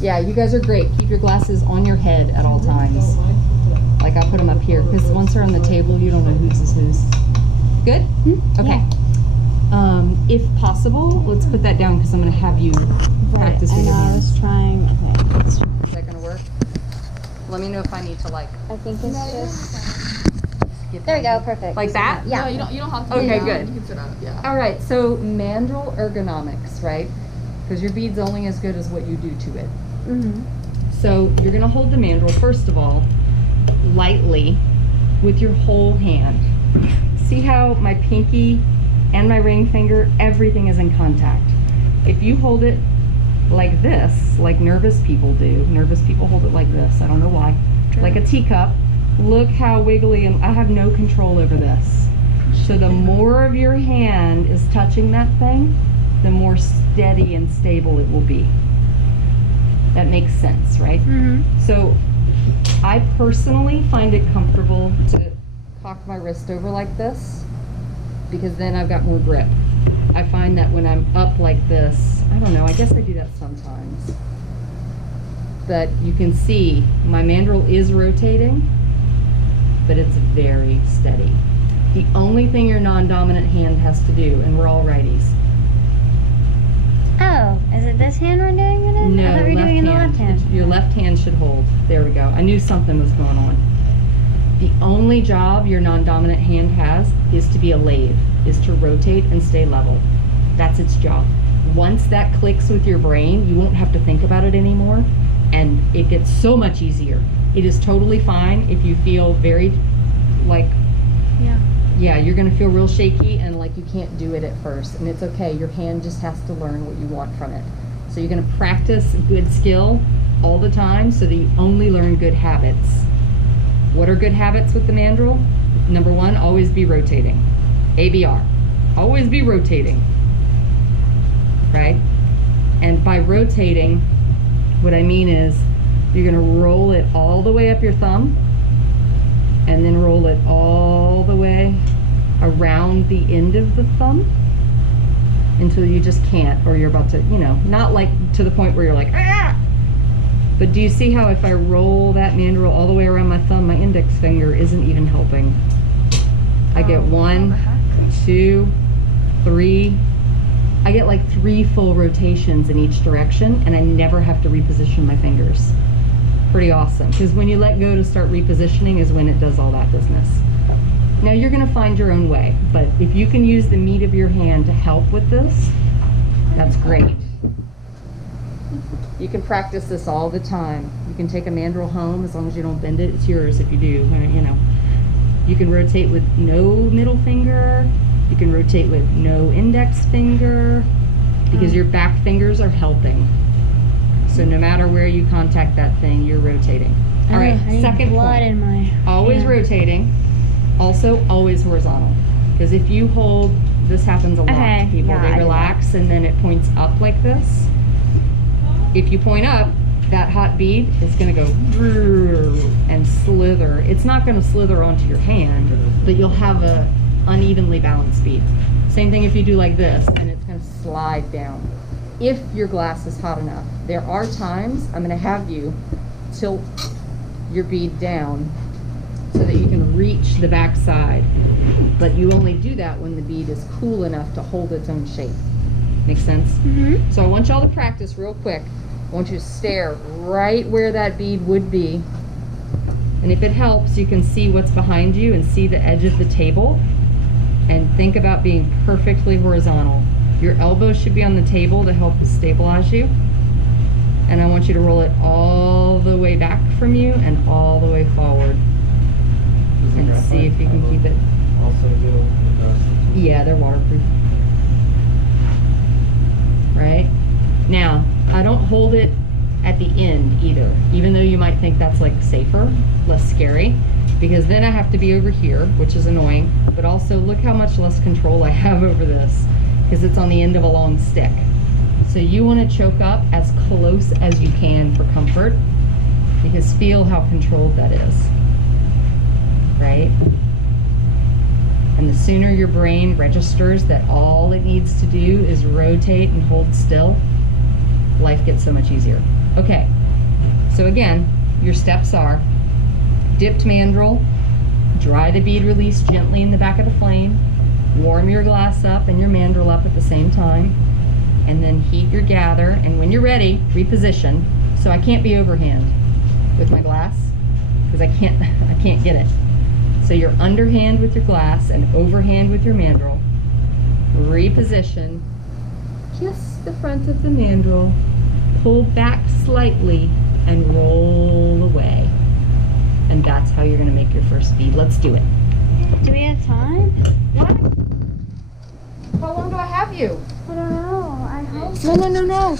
Yeah, you guys are great. Keep your glasses on your head at all times. Like I put them up here because once they're on the table, you don't know whose is whose. Good? Mm-hmm. Okay. Yeah. If possible, let's put that down because I'm going to have you practice with and your I hands. was trying, okay. Is that going to work? Let me know if I need to like... I think it's just... Get There we go, down. perfect. Like that? Yeah. No, you don't have to. Okay, sit down. good. You can sit up. Yeah. All right, so mandrel ergonomics, right? Because your bead's only as good as what you do to it. Mm-hmm. So you're going to hold the mandrel, first of all, lightly with your whole hand. See how my pinky and my ring finger, everything is in contact. If you hold it like this, like nervous people do, nervous people hold it like this, I don't know why, like a teacup, look how wiggly, and I have no control over this. So the more of your hand is touching that thing, the more steady and stable it will be. That makes sense, right? Mm-hmm. So I personally find it comfortable to cock my wrist over like this because then I've got more grip. I find that when I'm up like this, I don't know, I guess I do that sometimes. But you can see my mandrel is rotating, but it's very steady. The only thing your non-dominant hand has to do, and we're all righties. Oh, is it this hand we're doing it in? No, I thought we were doing it in the left hand. Your left hand should hold. There we go. I knew something was going on. The only job your non-dominant hand has is to be a lathe, is to rotate and stay level. That's its job. Once that clicks with your brain, you won't have to think about it anymore, and it gets so much easier. It is totally fine if you feel very, like, yeah, you're gonna feel real shaky and like you can't do it at first, and it's okay. Your hand just has to learn what you want from it. So you're gonna practice good skill all the time so that you only learn good habits. What are good habits with the mandrel? Number one, always be rotating. ABR, always be rotating, right? And by rotating, what I mean is you're gonna roll it all the way up your thumb and then roll it all the way around the end of the thumb until you just can't, or you're about to, you know, not like to the point where you're like, ah! But do you see how if I roll that mandrel all the way around my thumb, my index finger isn't even helping? I get 1, 2, 3. I get like 3 full rotations in each direction, and I never have to reposition my fingers. Pretty awesome, because when you let go to start repositioning is when it does all that business. Now you're going to find your own way, but if you can use the meat of your hand to help with this, that's great. You can practice this all the time. You can take a mandrel home as long as you don't bend it. It's yours if you do, you know. You can rotate with no middle finger. You can rotate with no index finger because your back fingers are helping. So no matter where you contact that thing, you're rotating. All right, second point. In my always rotating. Also, always horizontal. Because if you hold, this happens a lot to people. Yeah, they relax and then it points up like this. If you point up, that hot bead is going to go and slither. It's not going to slither onto your hand, but you'll have a unevenly balanced bead. Same thing if you do like this, and it's going to slide down. If your glass is hot enough. There are times I'm going to have you tilt your bead down so that you can reach the back side, but you only do that when the bead is cool enough to hold its own shape. Make sense? Mm-hmm. So I want y'all to practice real quick. I want you to stare right where that bead would be, and if it helps, you can see what's behind you and see the edge of the table, and think about being perfectly horizontal. Your elbow should be on the table to help stabilize you. And I want you to roll it all the way back from you and all the way forward. And see if you can keep it. Also good. Yeah, they're waterproof. Right? Now, I don't hold it at the end either, even though you might think that's like safer, less scary, because then I have to be over here, which is annoying, but also look how much less control I have over this, because it's on the end of a long stick. So you want to choke up as close as you can for comfort, because feel how controlled that is, right? And the sooner your brain registers that all it needs to do is rotate and hold still, life gets so much easier. Okay, so again, your steps are dipped mandrel, dry the bead release gently in the back of the flame, warm your glass up and your mandrel up at the same time, and then heat your gather, and when you're ready, reposition. So I can't be overhand with my glass because I can't get it. So you're underhand with your glass and overhand with your mandrel. Reposition, kiss the front of the mandrel, pull back slightly, and roll away. And that's how you're gonna make your first bead. Let's do it. Do we have time? What? How long do I have you? I don't know. I hope. No.